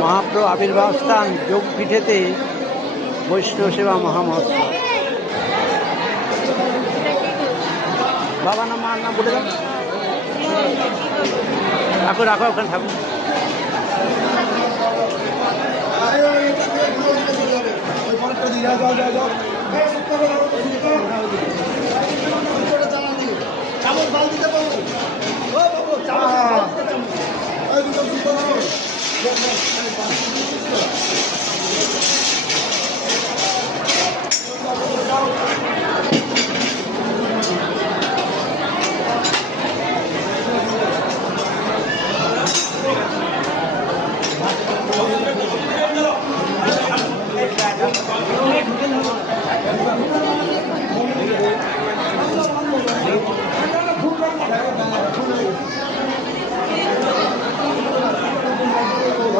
মহাপ্রভু আবির্ভাব স্থান যোগপীঠেতে বৈষ্ণব সেবা মহামহোৎসব। বাবা নাম মার নাম বলে দাও। রাখো রাখো ওখানে থাকো। যাও যাও যাও।